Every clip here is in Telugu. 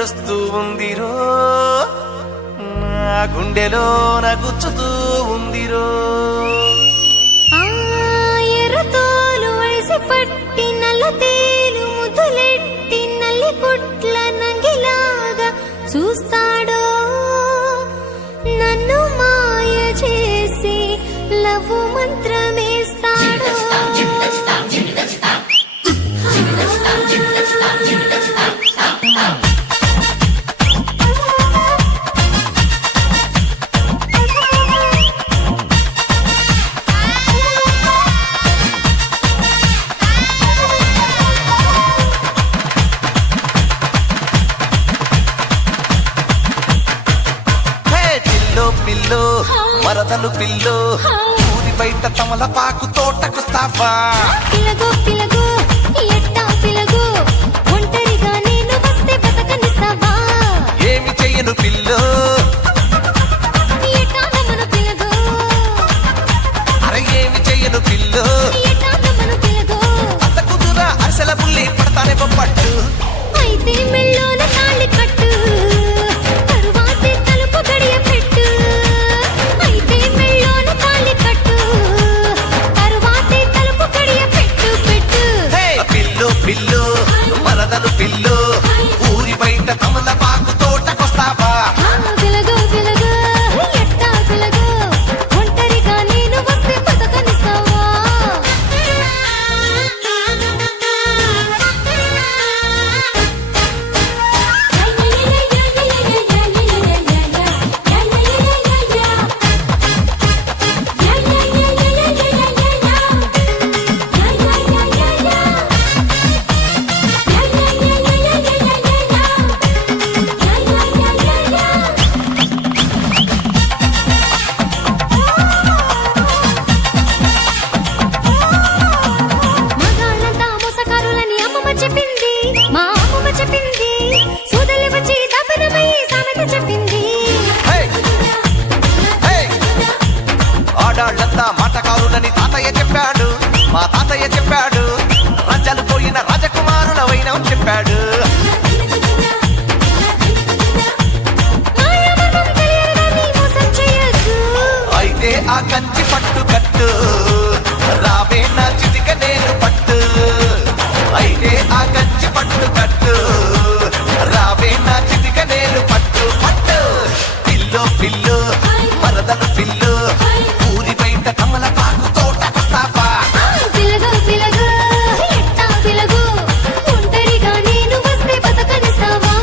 నడుస్తూ ఉందిరో, నా గుండెలో నగుచ్చుతూ ఉందిరో. ఎర్రతోలు వడిసి పట్టి నల్ల తేలు ముద్దులెట్టి నల్లి కుట్ల నంగిలాగా చూస్తాడో, నన్ను మాయ చేసి లవ్ మంత్రమేస్తాడో. పిల్లో మరదలు పిల్లో, ఊరి బయట తమలపాకు తోటకొస్తావా? పిలగో పిలగో ఎట్టా పిలగో, ఒంటరిగా నేను వస్తే బతకనిస్తావా? ఏమి చెయ్యను పిల్లో, ఎట్టా నమ్మను పిలగో. అరే ఏమి చెయ్యను పిల్లో, ఎట్టా నమ్మను పిలగో. అంత కుదురా అసల బుల్లి పడతానే పట్టు. అయితే మెళ్ళోన తాళి కట్టు, తరువాతే తలుపు గడియ పెట్టు. అయితే మెళ్ళోన తాళి కట్టు, తరువాతే తలుపు గడియ పెట్టు పెట్టు. పిల్లో పిల్లో మరదలు పిల్లో, ఊరి బయట తమలపాకు తోటకొస్తావా? పిలగో పిలగో ఎట్టా పిలగో, ఒంటరిగా నేను వస్తే బతకనిస్తావా? మగాళ్ళంతా మోసకారులని అమ్మమ్మ చెప్పింది, మా అమ్మమ్మ చెప్పింది. సూదలి వచ్చి దబ్బనమై సామెత చెప్పింది. ఆడాళ్ళంతా మాటకారులని తాతయ్య చెప్పాడు, మా తాతయ్య చెప్పాడు. రాజ్యాలు పోయిన రాజకుమారుల వైనం చెప్పాడు. మాయమర్మం తెలియదని మోసం చేయొద్దు. అయితే ఆ కంచి పట్టు కట్టు, రావే నా చితిక నేను పట్టు. అయితే ఆ కంచి పట్టు కట్టు, రావే నా చితిక నేను పట్టు పట్టు. పిల్లో పిల్లో మరదలు పిల్లో, ఊరి బయట కమలపాకు తోటకొస్తావా? పిలగో పిలగో ఎట్టా పిలగో, ఒంటరిగా నేను వస్తే బతకనిస్తావా?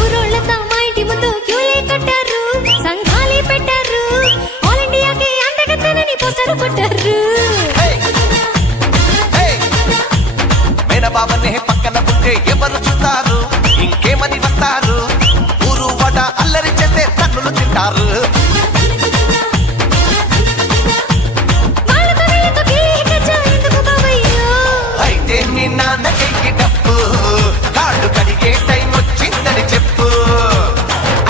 ఊరోళ్ళంతా మా ఇంటి ముందు క్యూలే కట్టారు, సంఘాలే పెట్టారు. ఆల్ ఇండియాకి అందగత్తెనని పోస్టర్ కొట్టారు. మేనబాబనే పక్కన ఉంటే ఎవరు చూస్తారు? ఇంకేమని వస్తారు? ఊరు వడ అల్లరి చేస్తే తన్నులు తింటారు. వాళ్ళతో వీళ్ళతో గిల్లి గజ్జా ఎందుకు బాబయ్యో? అయితే మీ నాన్నకి డప్పు, కాళ్ళు కడిగే టైం వచ్చిందని చెప్పు.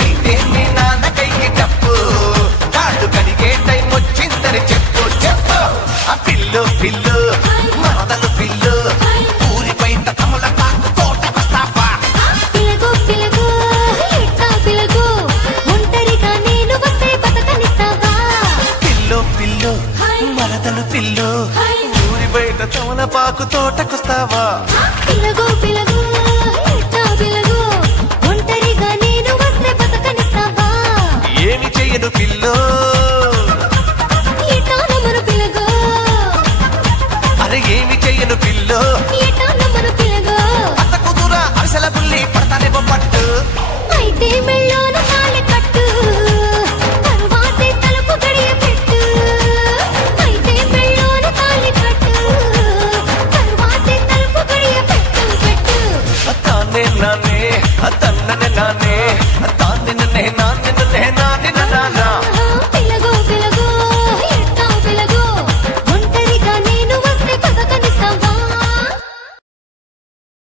అయితే మీ నాన్నకి డప్పు, కాళ్ళు కడిగే టైం వచ్చిందని చెప్పు చెప్పు. ఆ పిల్లు పిల్లు మరదలు పిల్లు, ఊరి బయట తమలపాకు తోటకొస్తావా? పిలగో పిలగో ఎట్టా పిలగో, ఒంటరిగా నేను వస్తే బతకనిస్తావా? పిల్లు పిల్లు మరదలు పిల్లు, ఊరి బయట తమలపాకు తోటకొస్తావా? పిలగో పిలగో ఎట్టా పిలగో, ఒంటరిగా నేను వస్తే బతకనిస్తావా? ఏమి చెయ్యను పిల్లో, ఎట్టా నమ్మను పిలగో. అరే ఏమి చెయ్యను పిల్లో, ఎట్టా నమ్మను పిలగో. అంత కుదురా అరిసెల బుల్లి పడతానే పట్టు. అయితే మెళ్ళోన తాళి కట్టు, తరువాతే తలుపు గడియ పెట్టు. నిన్ను నేనా